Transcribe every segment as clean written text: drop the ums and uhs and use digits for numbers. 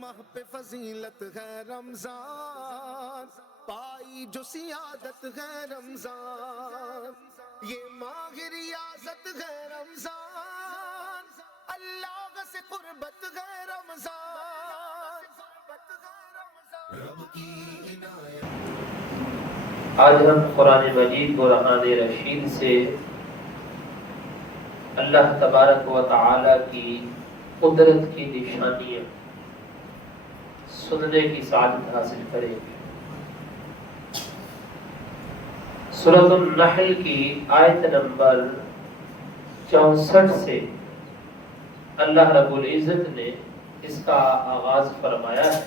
ماہ پہ فضیلت ہے رمضان، پائی جو سیادت ہے رمضان، یہ ماہ ریاضت ہے رمضان، اللہ سے قربت ہے رمضان، رب کی عنایت۔ آج ہم قرآن مجید برہان رشید سے اللہ تبارک و تعالی کی قدرت کی نشانیاں سننے کی سعادت حاصل کریں گے۔ سورۃ النحل کی آیت نمبر 64 سے اللہ رب العزت نے اس کا آغاز فرمایا ہے۔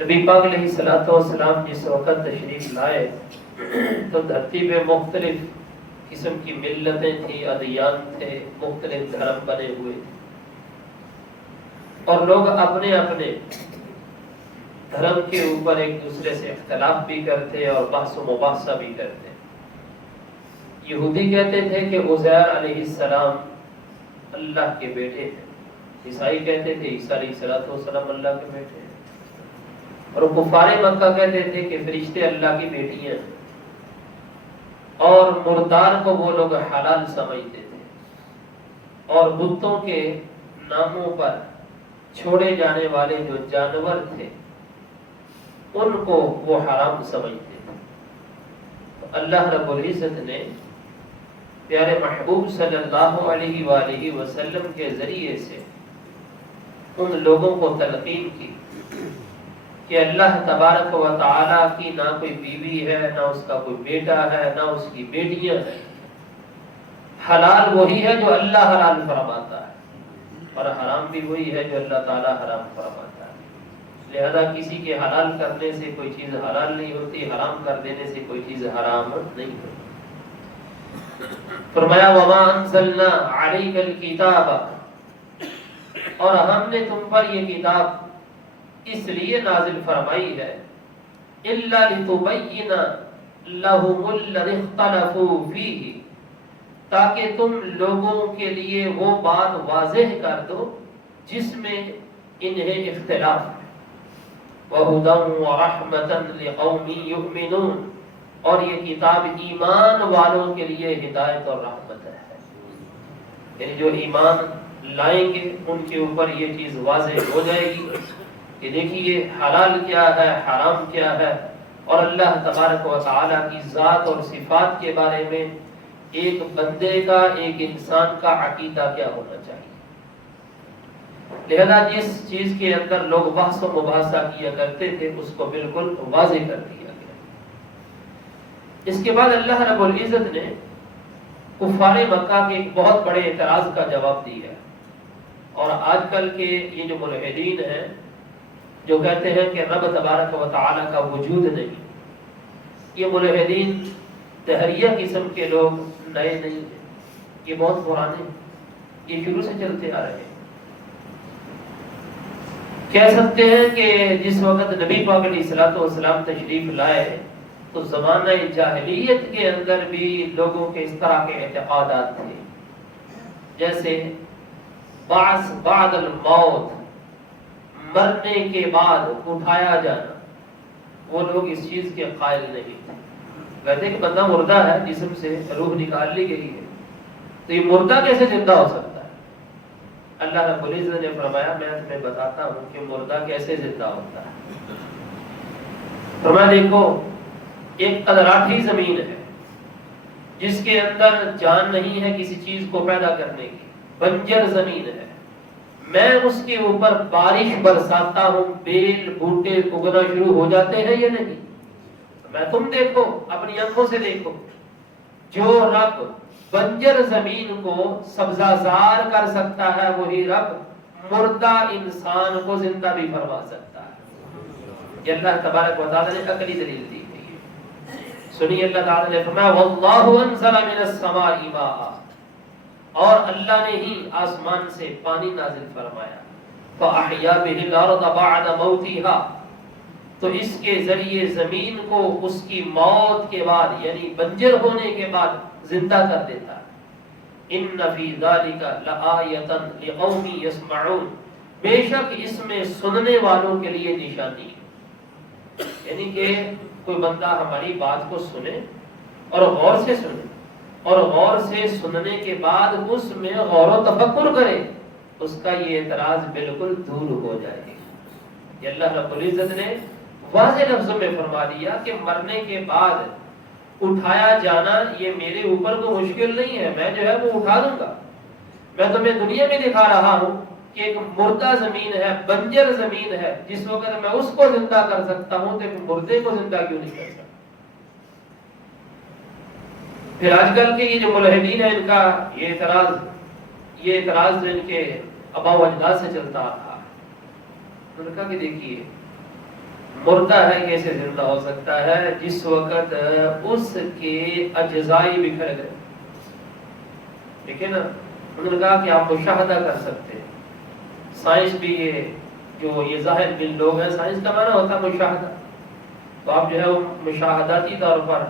نبی پاک علیہ الصلوۃ والسلام جس وقت تشریف لائے تو دھرتی پہ مختلف قسم کی ملتیں تھیں، ادیان تھے، مختلف دھرم بنے ہوئے تھے، اور لوگ اپنے اپنے دھرم کے اوپر ایک دوسرے سے اختلاف بھی کرتے اور بحث و مباحثہ بھی کرتے۔ یہودی کہتے تھے کہ عزیر علیہ السلام اللہ کے بیٹے ہیں، عیسائی کہتے تھے عیسیٰ علیہ السلام اللہ کے بیٹے ہیں، اور کفار مکہ کہتے تھے کہ فرشتے اللہ کی بیٹیاں ہیں، اور مردار کو وہ لوگ حلال سمجھتے تھے، اور بتوں کے ناموں پر چھوڑے جانے والے جو جانور تھے ان کو وہ حرام سمجھتے تھے۔ تو اللہ رب العزت نے پیارے محبوب صلی اللہ علیہ وآلہ وسلم کے ذریعے سے ان لوگوں کو تلقین کی کہ اللہ تبارک و تعالی کی نہ کوئی بیوی ہے، نہ اس کا کوئی بیٹا ہے، نہ اس کی بیٹیاں ہیں، حلال وہی ہے جو اللہ حلال فرماتا ہے، اور حرام بھی وہی ہے جو اللہ تعالی حرام فرماتا ہے۔ لہذا کسی کے حلال کرنے سے کوئی چیز حلال نہیں ہوتی، حرام کر دینے سے کوئی چیز حرام نہیں ہوتی۔ فرمایا وَمَا أَنزَلْنَا عَلَيْكَ الْكِتَابَ، اور ہم نے تم پر یہ کتاب اس لیے نازل فرمائی ہے إِلَّا لِتُبَيِّنَ لَهُمُ الَّذِي اخْتَلَفُوا فِيهِ، تاکہ تم لوگوں کے لیے وہ بات واضح کر دو جس میں انہیں اختلاف ہے۔ وَهُدًى وَرَحْمَةً لِقَوْمٍ يُؤْمِنُونَ، اور یہ کتاب ایمان والوں کے لیے ہدایت اور رحمت ہے، یعنی جو ایمان لائیں گے ان کے اوپر یہ چیز واضح ہو جائے گی کہ دیکھیے حلال کیا ہے، حرام کیا ہے، اور اللہ تبارک و تعالی کی ذات اور صفات کے بارے میں ایک بندے کا، ایک انسان کا عقیدہ کیا ہونا چاہیے۔ لہذا جس چیز کے اندر لوگ بحث و مباحثہ کیا کرتے تھے اس کو بالکل واضح کر دیا گیا۔ اس کے بعد اللہ رب العزت نے کفار مکہ کے ایک بہت بڑے اعتراض کا جواب دیا ہے، اور آج کل کے یہ جو ملحدین ہیں جو کہتے ہیں کہ رب تبارک و تعالی کا وجود نہیں، یہ ملحدین دہریہ قسم کے لوگ نئے نہیں ہیں، یہ بہت پرانے ہیں، یہ شروع سے چلتے آ رہے ہیں۔ کہہ سکتے ہیں کہ جس وقت نبی پاک علیہ السلام تشریف لائے تو زمانہ جاہلیت کے اندر بھی لوگوں کے اس طرح کے اعتقادات تھے، جیسے بعد الموت، مرنے کے بعد اٹھایا جانا، وہ لوگ اس چیز کے قائل نہیں تھے۔ کہتے کہ بندہ مردہ ہے، جسم سے روح نکال لی گئی ہے، تو یہ مردہ کیسے زندہ ہو سکتا ہے؟ اللہ رب العزت نے فرمایا میں تمہیں بتاتا ہوں کہ مردہ کیسے زندہ ہوتا ہے۔ فرمایا دیکھو ایک قدراٹھی زمین ہے جس کے اندر جان نہیں ہے کسی چیز کو پیدا کرنے کی، بنجر زمین ہے، میں اس کے اوپر بارش برساتا ہوں، بیل بوٹے اگنا شروع ہو جاتے ہیں یا نہیں؟ میں تم دیکھو، اپنی آنکھوں سے دیکھو، جو رب بنجر زمین کو سبزہ زار کر سکتا ہے وہی رب مردہ انسان کو زندہ بھی فرما سکتا ہے۔ یہ اللہ تبارک و تعالی نے عقلی دلیل دی ہے۔ سنیے اللہ تعالی نے فرمایا واللہ انزل من السماء ماء، اور اللہ نے ہی آسمان سے پانی نازل فرمایا، فاحیا به الارض بعد موتها، تو اس کے ذریعے زمین کو اس کی موت کے بعد یعنی بنجر ہونے کے بعد زندہ کر دیتا ہے۔ ان فی ذلک لآیۃ لقوم یسمعون، بے شک اس میں سننے والوں کے لیے نشانی ہے، یعنی کہ کوئی بندہ ہماری بات کو سنے اور غور سے سنے، اور غور سے سننے کے بعد اس میں غور و تفکر کرے، اس کا یہ اعتراض بالکل دور ہو جائے گا۔ یہ اللہ رب العزت نے واضح لفظوں میں فرما دیا کہ مرنے کے بعد اٹھایا جانا یہ میرے اوپر کو مشکل نہیں ہے، میں جو ہے وہ اٹھا دوں گا۔ میں تمہیں دنیا میں دکھا رہا ہوں کہ ایک مردہ زمین ہے، بنجر زمین ہے، جس وقت میں اس کو زندہ کر سکتا ہوں تو ایک مردے کو زندہ کیوں نہیں کر سکتا؟ پھر آج کل کے یہ جو ملحدین ہیں، ان کا یہ اعتراض جو ان کے آباء و اجداد سے چلتا تھا، ان کا کہ دیکھیے مردہ ہے کیسے زندہ ہو سکتا ہے جس وقت اس کے اجزاء بکھر گئے؟ دیکھیں نا، انہوں نے کہا کہ آپ مشاہدہ کر سکتے ہیں، سائنس بھی یہ ظاہر بن لوگ ہیں، سائنس کا معنی ہوتا ہے مشاہدہ، تو آپ جو ہے وہ مشاہداتی طور پر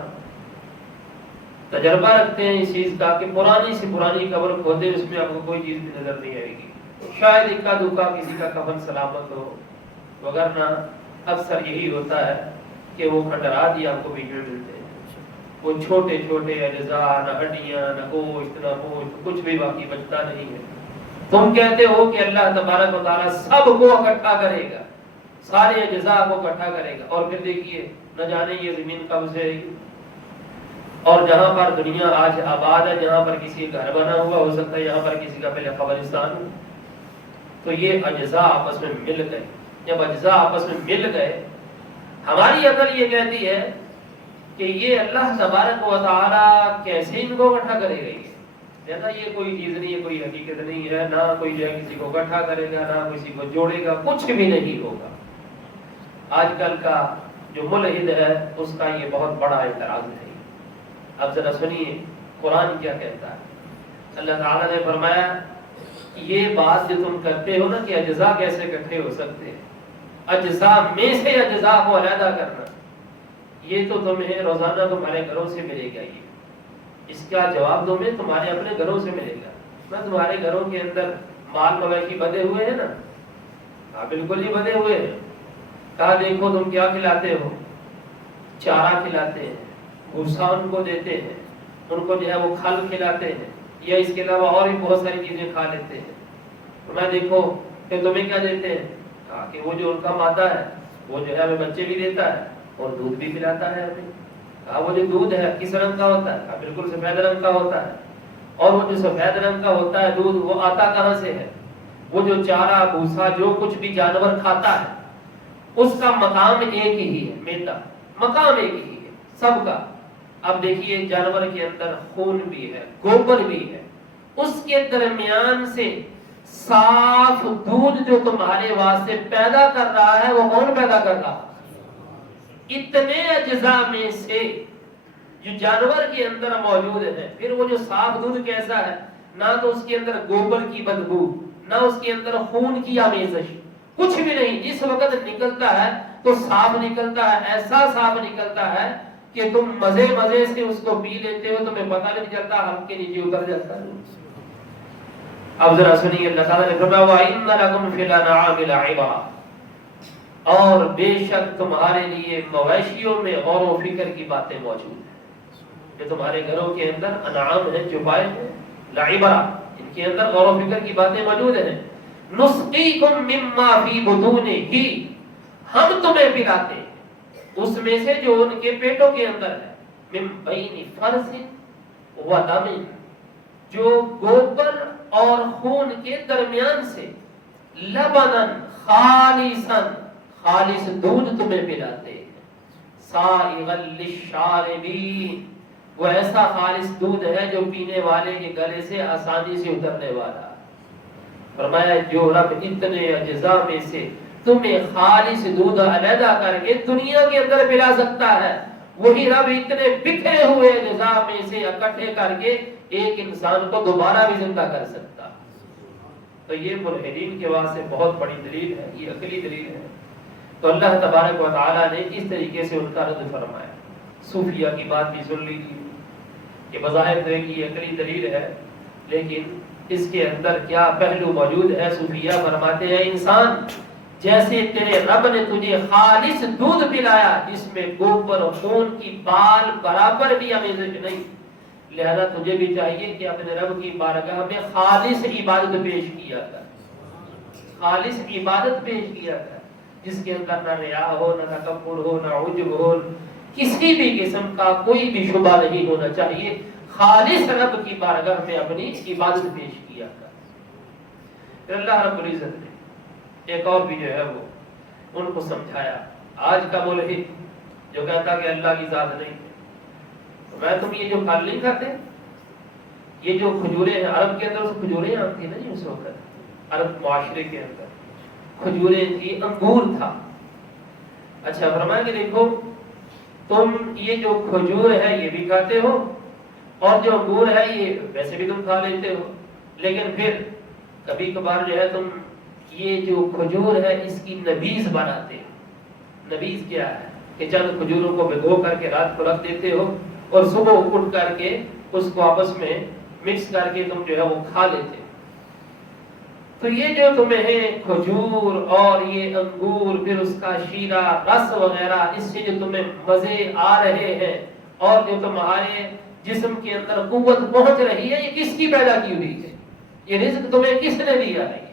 تجربہ رکھتے ہیں اس چیز کا کہ پرانی سے پرانی قبر کھودے، اس میں آپ کو کوئی چیز بھی نظر نہیں آئے گی، شاید اکا دکا کسی کا کفن سلامت ہو، وگرنہ اکثر یہی ہوتا ہے کہ وہ کھنڈرات ہی آپ کو بیچ میں ملتے ہیں، وہ چھوٹے چھوٹے اجزاء، نہ ہڈیاں نہ گوشت نہ گوشت، کچھ بھی باقی بچتا نہیں ہے۔ تم کہتے ہو کہ اللہ تبارک و تعالیٰ سب کو اکٹھا کرے گا، سارے اجزاء کو اکٹھا کرے گا، اور پھر دیکھیے نہ جانے یہ زمین کب سے رہی، اور جہاں پر دنیا آج آباد ہے، جہاں پر کسی کا گھر بنا ہوا ہو سکتا ہے، یہاں پر کسی کا پہلے قبرستان ہو، تو یہ اجزاء آپس میں مل گئے۔ جب اجزاء آپس میں مل گئے، ہماری عقل یہ کہتی ہے کہ یہ اللہ تبارک و تعالیٰ کیسے ان کو اکٹھا کرے گا؟ جیسا یہ کوئی چیز نہیں ہے، کوئی حقیقت نہیں ہے، نہ کوئی جو ہے کسی کو اکٹھا کرے گا، نہ کسی کو جوڑے گا، کچھ بھی نہیں ہوگا۔ آج کل کا جو ملحد ہے اس کا یہ بہت بڑا اعتراض ہے۔ اب ذرا سنیے قرآن کیا کہتا ہے۔ اللہ تعالیٰ نے فرمایا یہ بات جو تم کرتے ہو نا کہ اجزاء کیسے اکٹھے ہو سکتے ہیں، اجزاء میں سے اجزاء کو علیحدہ کرنا، یہ تو تمہیں روزانہ تمہارے گھروں سے ملے گا، یہ اس کا جواب تمہیں تمہارے اپنے گھروں سے ملے گا۔ میں تمہارے گھروں کے اندر مال مویشی بدے ہوئے ہیں نا، ہاں بالکل ہی بدے ہوئے ہیں۔ کہا دیکھو تم کیا کھلاتے ہو، چارہ کھلاتے ہیں، بھوسا ان کو دیتے ہیں، ان کو جو ہے وہ کھل کھلاتے ہیں، یا اس کے علاوہ اور بھی بہت ساری چیزیں کھا لیتے ہیں۔ میں دیکھو کہ تمہیں کیا دیتے ہیں، کہا کہ وہ جو ان کا مادہ ہے وہ جو ہے ہمیں بچے بھی دیتا ہے اور دودھ بھی پلاتا ہے ہمیں۔ کہا وہ جو دودھ ہے کس رنگ کا ہوتا ہے، کہا بالکل سفید رنگ کا ہوتا ہے، اور وہ جو سفید رنگ کا ہوتا ہے دودھ وہ آتا کہاں سے ہے؟ وہ جو چارہ بھوسا جو کچھ بھی جانور کھاتا ہے اس کا مقام ایک ہی ہے، میدا مقام ایک ہی ہے سب کا۔ اب دیکھیے جانور کے اندر خون بھی ہے، گوبر بھی ہے، اس کے درمیان سے صاف دودھ جو تمہارے واسطے پیدا کر رہا ہے وہ کون پیدا کر رہا ہے؟ اتنے اجزاء میں سے جو جانور کے اندر موجود ہے۔ پھر وہ جو صاف دودھ کیسا ہے، نہ تو اس کے اندر گوبر کی بدبو، نہ اس کے اندر خون کی آمیزش، کچھ بھی نہیں۔ جس وقت نکلتا ہے تو صاف نکلتا ہے، ایسا صاف نکلتا ہے کہ تم مزے مزے سے اس کو پی لیتے ہو، تمہیں پتہ نہیں چلتا، ہم کے نیچے اتر جاتا ہے۔ اب ذرا سنیے، اللہ تعالیٰ نے فرمایا وَإِنَّ لَكُمْ فِي الْأَنْعَامِ لَعِبْرَةً، اور بے شک تمہارے لیے مویشیوں میں غور و فکر کی باتیں موجود ہیں۔ جو تمہارے گھروں کے اندر انعام ہیں، چوپائے ہیں، لعبرہ، ان کے اندر غور و فکر کی باتیں موجود ہیں۔ نسقیکم مما فی بطونہ، ہم تمہیں پلاتے ہیں اس میں سے جو ان کے پیٹوں کے اندر ہے، من بین فرث و دم، جو گوبر اور خون کے درمیان سے، لبنن خالصا، خالص دودھ تمہیں پلاتے ہیں، سائغا للشاربین، وہ ایسا خالص دودھ ہے جو پینے والے کے گلے سے آسانی سے اترنے والا۔ فرمایا جو رب اتنے اجزاء میں سے تمہیں خالص دودھ علیحدہ کر کے دنیا کے اندر پلا سکتا ہے، وہی رب اتنے بکھرے ہوئے اجزاء میں سے اکٹھے کر کے ایک انسان کو دوبارہ بھی زندہ کر سکتا۔ تو یہ ملحدین کے واسطے بہت بڑی دلیل ہے، یہ عقلی دلیل ہے۔ تو اللہ تبارک و تعالیٰ نے اس طریقے سے ان کا رد فرمایا۔ صوفیہ کی بات بھی سن لیجیے کہ بظاہر تو ایک یہ عقلی دلیل ہے، لیکن اس کے اندر کیا پہلو موجود ہے؟ صوفیہ فرماتے ہیں انسان جیسے تیرے رب نے تجھے خالص دودھ پلایا جس میں گوبر اور خون کی بال برابر بھی آمیزش نہیں، لہذا تجھے بھی چاہیے کہ اپنے رب کی بارگاہ میں خالص عبادت پیش کیا کر، خالص عبادت پیش کیا کر، جس کے اندر نہ ریا ہو، نہ تکبر ہو، نہ عجب ہو، کسی بھی قسم کا کوئی بھی شبہ نہیں ہونا چاہیے، خالص رب کی بارگاہ میں اپنی عبادت پیش کیا کر۔ پھر اللہ رب العزت نے ایک اور بھی جو ہے وہ ان کو سمجھایا۔ آج کا ملحد جو کہتا کہ اللہ کی ذات نہیں ہے، میں تم یہ جو پھل نہیں کھاتے، یہ جو کھجوریں ہیں، عرب کے اندر کھجوریں آتی نا اس وقت، عرب معاشرے کے اندر کھجوریں تھی، انگور تھا۔ اچھا فرمایا کہ دیکھو تم یہ جو کھجور ہے یہ بھی کھاتے ہو اور جو انگور ہے یہ ویسے بھی تم کھا لیتے ہو، لیکن پھر کبھی کبھار جو ہے تم یہ جو کھجور ہے اس کی نبیذ بناتے ہو۔ نبیذ کیا ہے کہ چند کھجوروں کو بھگو کر کے رات کو رکھ دیتے ہو اور صبح اٹھ کر کے اس کو آپس میں مکس کر کے تم جو ہے وہ کھا لیتے ہو۔ تو یہ جو تمہیں کھجور اور یہ انگور پھر اس کا شیرہ رس وغیرہ اس سے جو تمہیں مزے آ رہے ہیں اور جو تمہارے جسم کے اندر قوت پہنچ رہی ہے، یہ کس کی پیدا کی ہوئی ہے؟ یہ رزق تمہیں کس نے دیا ہے؟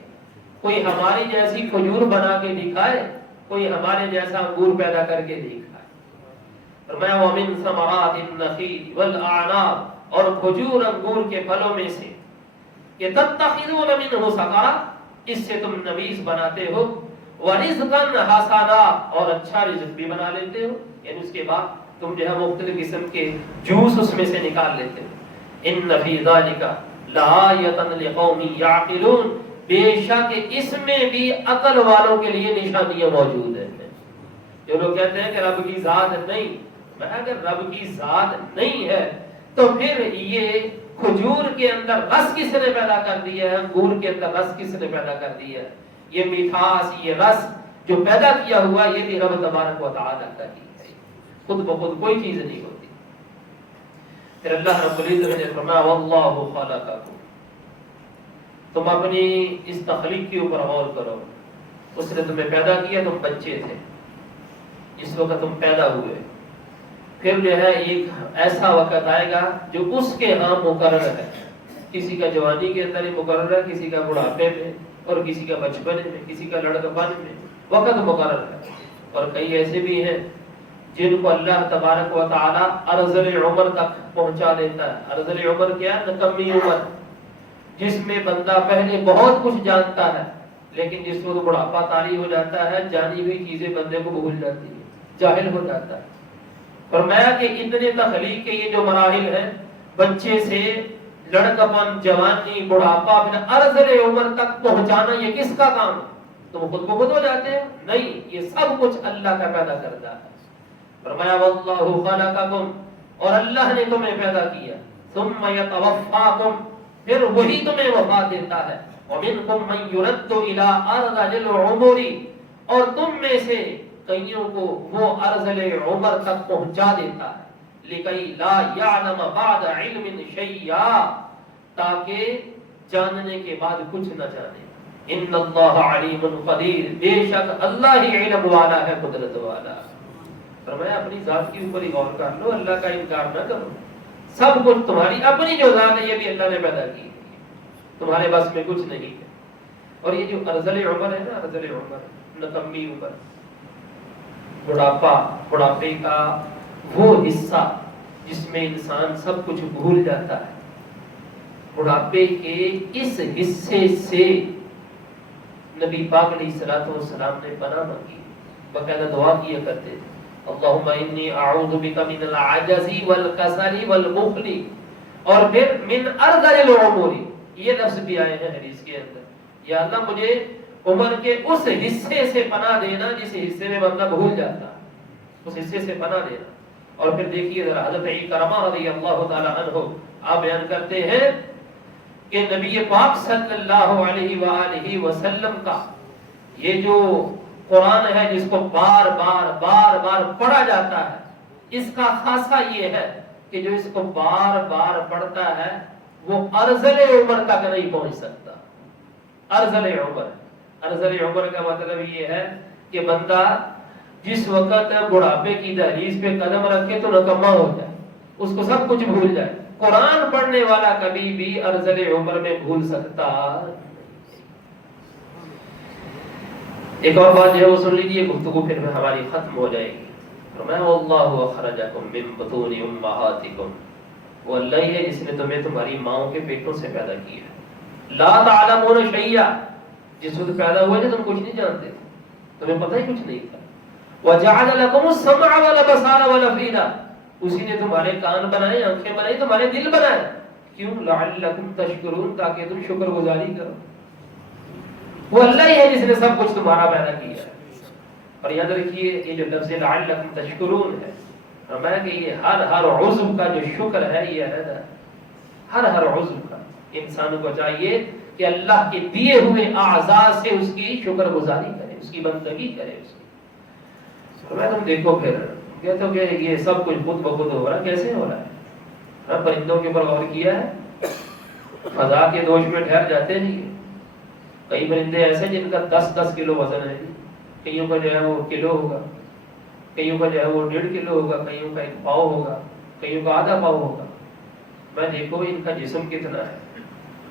کوئی ہماری جیسی کھجور بنا کے دکھائے، کوئی ہمارے جیسا انگور پیدا کر کے دکھائے۔ فرمایا وَمِن ثَمَرَاتِ النَّخِيلِ وَالْأَعْنَابِ، اور کھجور انگور کے پھلوں میں سے کہ تَتَّخِذُونَ مِنْهُ سَكَرًا، اس سے تم نبیذ بناتے ہو، وَرِزْقًا حَسَنًا، اور اچھا رزق بھی بنا لیتے ہو، یعنی اس کے بعد تم جو ہے مختلف قسم کے جوس اس میں سے نکال لیتے ہو۔ إِنَّ فِي ذَلِكَ لَآيَةً لِقَوْمٍ يَعْقِلُونَ، بے شک اس میں بھی عقل والوں کے لیے نشانیاں موجود ہیں۔ جو لوگ کہتے ہیں کہ رب کی ذات نہیں، میں اگر رب کی ذات نہیں ہے تو پھر یہ کھجور کے اندر رس کس نے پیدا کر دیا ہے، انگور کے اندر رس کس نے پیدا کر دیا ہے؟ یہ مٹھاس، یہ رس جو پیدا کیا ہوا یہ بھی رب تبارک و تعالیٰ کا ہی ہے، خود بخود کوئی چیز نہیں ہوتی۔ پھر اللہ رب العزت نے فرمایا واللہ خلقکم، تم اپنی اس تخلیق کے اوپر غور کرو، اس نے تمہیں پیدا کیا، تم بچے تھے اس وقت تم پیدا ہوئے، پھر جو ہے ایک ایسا وقت آئے گا جو اس کے ہاں مقرر ہے، کسی کا جوانی کے اندر ہی مقرر ہے، کسی کا بڑھاپے میں اور کسی کا بچپن میں، کسی کا لڑکپن میں، وقت مقرر ہے۔ اور کئی ایسے بھی ہیں جن کو اللہ تبارک و تعالی ارذل عمر تک پہنچا دیتا ہے۔ ارذل عمر کیا؟ نکمی عمر، جس میں بندہ پہلے بہت کچھ جانتا ہے لیکن جس وقت بڑھاپا طاری ہو جاتا ہے جانی ہوئی چیزیں بندے کو بھول جاتی ہے، جاہل ہو جاتا ہے۔ فرمایا کہ اتنے تخلیق کے یہ جو مراحل ہیں، بچے سے لڑکپن، جوانی، بڑھاپا، پھر ارذل عمر تک پہنچانا، یہ کس کا کام ہے؟ تم خود کو خود ہو جاتے ہیں؟ نہیں، یہ سب کچھ اللہ کا پیدا کرتا ہے۔ فرمایا واللہ خلقکم، اور اللہ نے تمہیں پیدا کیا، ثم یتوفاکم، پھر وہی تمہیں وفات دیتا ہے، ومنکم من یرد الی ارذل العمر، اور تم میں سے کئیوں کو وہ ارذل عمر تک پہنچا دیتا ہے، لکی لا یعلم بعد علم شیئا، تاکہ جاننے کے بعد کچھ نہ جانے۔ ان اللہ علیم قدیر، بے شک اللہ ہی علم والا ہے، قدرت والا۔ فرمایا اپنی ذات کے اوپر ہی غور کر لو، اللہ کا انکار نہ کرو، سب کچھ تمہاری اپنی جو ذات ہے یہ بھی اللہ نے پیدا کی، تمہارے بس میں کچھ نہیں ہے۔ اور یہ جو ارذل عمر ہے نا، ارذل عمر، نکمی عمر، بڑھاپا، بڑھاپے کا وہ حصہ جس میں انسان سب کچھ بھول جاتا ہے، بڑھاپے کے اس حصے سے نبی پاک علیہ الصلوۃ والسلام نے پناہ مانگی، باقاعدہ دعا کیا کرتے تھے، اللہم انی اعوذ بک من العجز والکسل والبخل، اور پھر من ارذل العمر، یہ لفظ بھی آئے ہیں حدیث کے اندر، یا اللہ مجھے عمر کے اس حصے سے پناہ دینا جس حصے میں بندہ بھول جاتا، اس حصے سے پناہ دینا۔ اور پھر دیکھیے ذرا حضرت اکرمہ رضی اللہ تعالی عنہ آپ بیان کرتے ہیں کہ نبی پاک صلی اللہ علیہ وآلہ وسلم کا یہ جو قرآن ہے جس کو بار بار پڑھا جاتا ہے، اس کا خاصہ یہ ہے کہ جو اس کو بار بار پڑھتا ہے وہ ارذل عمر تک نہیں پہنچ سکتا. ارذل عمر، ارذل عمر کا مطلب یہ ہے کہ بندہ جس وقت بڑھاپے کی دہلیز پہ قدم رکھے تو نکما ہو جائے، اس کو سب کچھ بھول جائے. قرآن پڑھنے والا کبھی بھی ارذل عمر میں بھول سکتا. ایک اور بات جو ہے وہ سن لیجیے، گفتگو پھر ہماری ختم ہو جائے گی. فرمایا واللہ اخرجکم من بطون امہاتکم، وہ اللہ ہی ہے جس نے تمہیں تمہاری ماؤں کے پیٹوں سے پیدا کیا. لا تعلمون شیئا، جس وقت پیدا ہوئے تھے تم کچھ نہیں جانتے تھے، تمہیں پتہ ہی کچھ نہیں تھا. وجعل لکم السمع والابصار والافئدہ، اسی نے تمہارے کان بنائے، آنکھیں بنائی، تمہارے دل بنائے. کیوں؟ لعلکم تشکرون، تاکہ تم شکر گزاری کرو. وہ اللہ ہی ہے جس نے سب کچھ تمہارا پیدا کیا ہے. اور یاد رکھیے یہ جو لفظ لعلکم تشکرون ہے، فرمایا کہ یہ ہر عضو کا جو شکر ہے یہ ہے، ہر عضو کا. انسان کو چاہیے کہ اللہ کے دیے ہوئے اعضاء سے اس کی شکر گزاری کرے، اس کی بندگی کرے. اس کی فرمایا تم دیکھو پھر کہتے ہو کہ یہ سب کچھ خود بخود ہو رہا ہے، کیسے ہو رہا ہے؟ پرندوں کے اوپر غور کیا ہے؟ فضا کے دوش میں ٹھہر جاتے ہیں. کئی پرندے ایسے جن کا 10-10 کلو وزن ہے، کئیوں کا جو ہے وہ کلو ہوگا، کئیوں کا جو ہے وہ 1.5 کلو ہوگا، کئیوں کا 1 پاؤ ہوگا، کئیوں کا آدھا پاؤ ہوگا. میں دیکھو ان کا جسم کتنا ہے،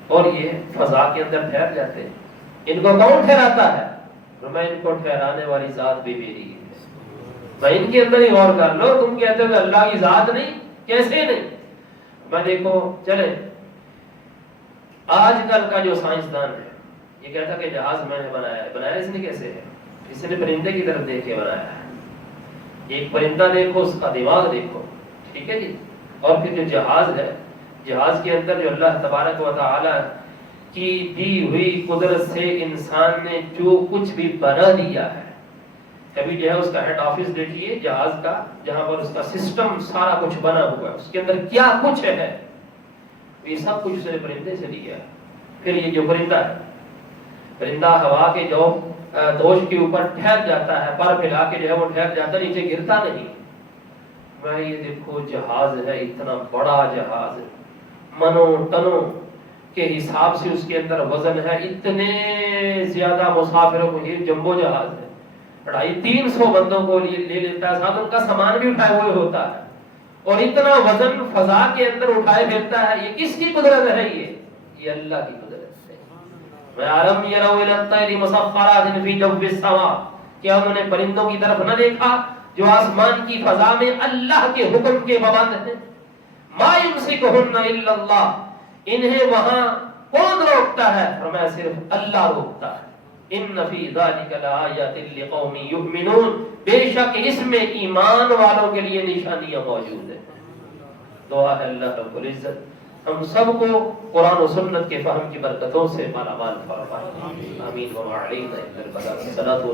اور یہ فضا کے اندر ٹھہر جاتے ہیں. ان کو کون ٹھہراتا ہے؟ میں ان کو ٹھہرانے والی ذات بھی میری ہے. میں ان کے اندر ہی غور کر لو. تم کہتے ہو کہ اللہ کی ذات نہیں، کیسے نہیں؟ میں دیکھو چلے آج کل کا جو سائنسدان ہے یہ کہتا کہ جہاز میں نے بنایا ہے. بنایا اس نے کیسے ہے؟ اس نے پرندے کی طرف دیکھ کے بنایا ہے. ایک پرندہ دیکھو، اس کا دماغ دیکھو، ٹھیک ہے جی. اور پھر جو جہاز ہے، جہاز کے اندر جو اللہ تبارک و تعالی کی دی ہوئی قدرت سے انسان نے جو کچھ بھی بنا دیا ہے. کبھی جو ہے اس کا ہیڈ آفس دیکھیے جہاز کا، جہاں پر اس کا سسٹم سارا کچھ بنا ہوا ہے، اس کے اندر کیا کچھ ہے، یہ سب کچھ اس نے پرندے سے لیا. پھر یہ جو پرندہ ہے، پرندہ ہوا کے جو دوش کے اوپر ٹھہر جاتا ہے، پر پھیلا کے جو ہے وہ ٹھہر جاتا ہے، نیچے گرتا نہیں. میں یہ دیکھو جہاز ہے، اتنا بڑا جہاز، منوں ٹنوں کے حساب سے اس کے اندر وزن ہے، اتنے زیادہ مسافروں کو، یہ جمبو جہاز ہے، 250-300 بندوں کو لے لیتا ہے، ساتھ ان کا سامان بھی اٹھائے ہوئے ہوتا ہے، اور اتنا وزن فضا کے اندر اٹھائے پھرتا ہے. یہ کس کی قدرت ہے؟ یہ اللہ کی قدرت ہے. وَأَلَمْ يَرَوْا إِلَى الطَّيْرِ مُسَخَّرَاتٍ فِي جَوِّ السَّمَاءِ، کیا انہوں نے پرندوں کی طرف نہ دیکھا جو آسمان کی فضا میں اللہ کے حکم کے پابند ہیں؟ مَا يُمْسِكُهُنَّ إِلَّا اللَّهُ، انہیں وہاں کون روکتا ہے؟ فرمایا صرف اللہ روکتا ہے. ان فی ذلک لآیات لقوم یؤمنون، بے شک اس میں ایمان والوں کے لیے نشانیاں موجود ہیں. دعا ہے اللہ رب العزت ہم سب کو قرآن و سنت کے فہم کی برکتوں سے مالا مال فرمائے. آمین. وما علینا الا البلاغ.